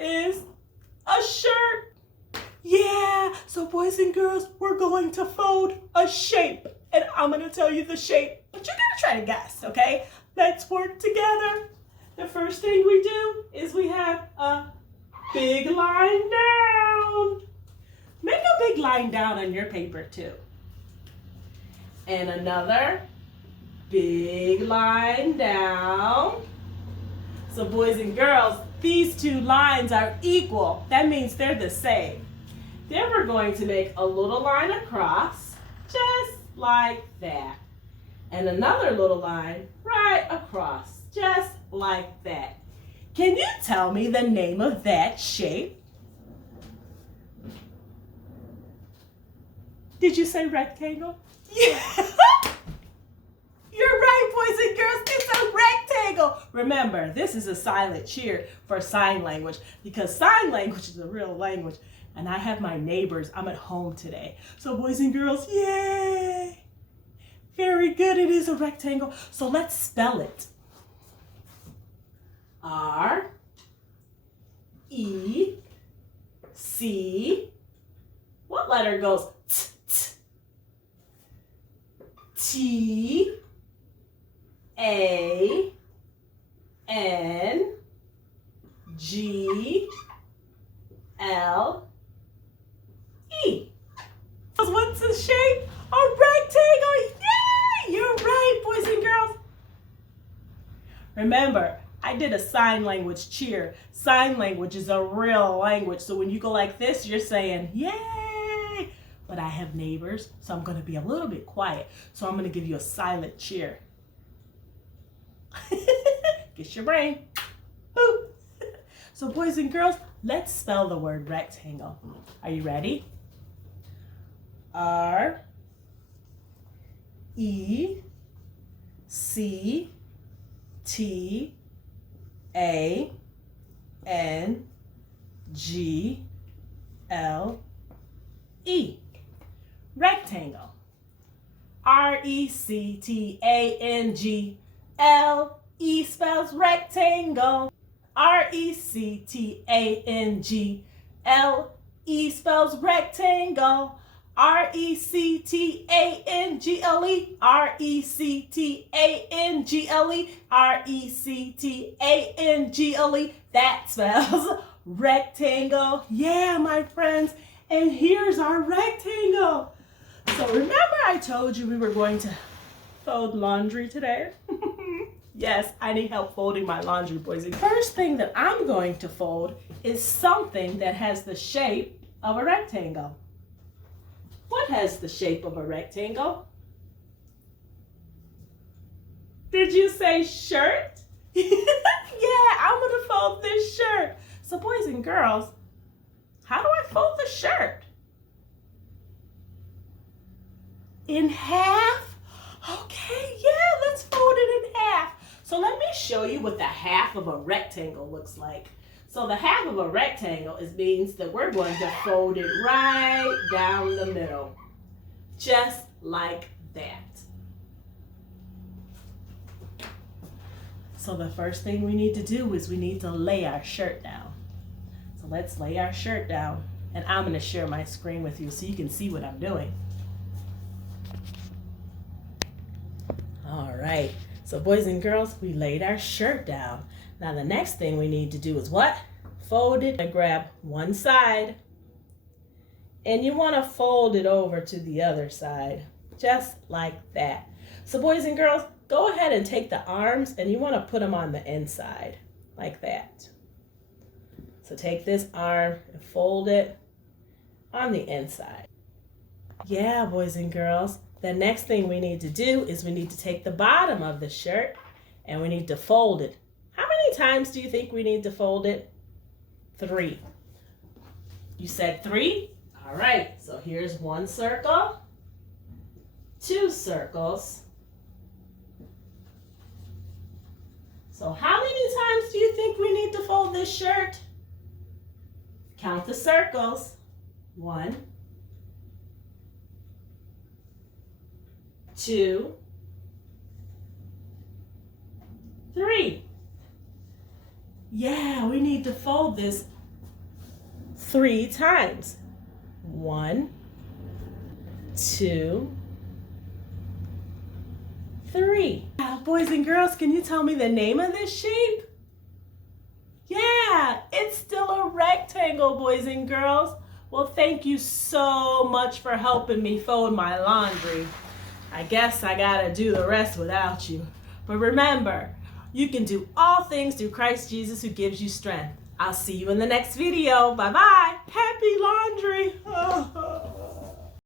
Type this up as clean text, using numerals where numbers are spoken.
is a shirt. Yeah, so boys and girls, we're going to fold a shape. And I'm going to tell you the shape, but you're going to try to guess, okay? Let's work together. The first thing we do is we have a big line down. Make a big line down on your paper too. And another big line down. So boys and girls, these two lines are equal. That means they're the same. Then we're going to make a little line across, just like that. And another little line right across, just like that. Can you tell me the name of that shape? Did you say rectangle? Yeah. You're right, boys and girls. It's a rectangle. Remember, this is a silent cheer for sign language because sign language is a real language. And I have my neighbors. I'm at home today. So boys and girls, yay! Very good. It is a rectangle. So let's spell it. R, E, C. What letter goes t, t? T, A, N, G, L, E. What's the shape? A rectangle. Yay! You're right, boys and girls. Remember, I did a sign language cheer. Sign language is a real language. So when you go like this, you're saying, yay! But I have neighbors, so I'm going to be a little bit quiet. So I'm going to give you a silent cheer. Get your brain. Boop. So boys and girls, let's spell the word rectangle. Are you ready? R, E, C, T, A, N, G, L, E. Rectangle. R-E-C-T-A-N-G-L-E spells rectangle. R-E-C-T-A-N-G-L-E spells rectangle. R-E-C-T-A-N-G-L-E. R-E-C-T-A-N-G-L-E. R-E-C-T-A-N-G-L-E. That spells rectangle. Yeah, my friends. And here's our rectangle. So remember I told you we were going to fold laundry today? Yes, I need help folding my laundry, boys. The first thing that I'm going to fold is something that has the shape of a rectangle. What has the shape of a rectangle? Did you say shirt? Yeah, I'm going to fold this shirt. So boys and girls, how do I fold the shirt? In half? Okay, yeah, let's fold it in half. So let me show you what the half of a rectangle looks like. So the half of a rectangle means that we're going to fold it right down the middle, just like that. So the first thing we need to do is we need to lay our shirt down. So let's lay our shirt down, and I'm going to share my screen with you so you can see what I'm doing. All right, so boys and girls, we laid our shirt down. Now the next thing we need to do is what? Fold it and grab one side. And you want to fold it over to the other side, just like that. So boys and girls, go ahead and take the arms and you want to put them on the inside, like that. So take this arm and fold it on the inside. Yeah, boys and girls. The next thing we need to do is we need to take the bottom of the shirt and we need to fold it. How many times do you think we need to fold it? 3. You said 3? All right, so here's 1 circle, 2 circles. So how many times do you think we need to fold this shirt? Count the circles. 1, 2, 3. Yeah, we need to fold this 3 times. 1, 2, 3. Boys and girls, can you tell me the name of this shape? Yeah, it's still a rectangle, boys and girls. Well, thank you so much for helping me fold my laundry. I guess I gotta do the rest without you. But remember, you can do all things through Christ Jesus who gives you strength. I'll see you in the next video. Bye-bye. Happy laundry.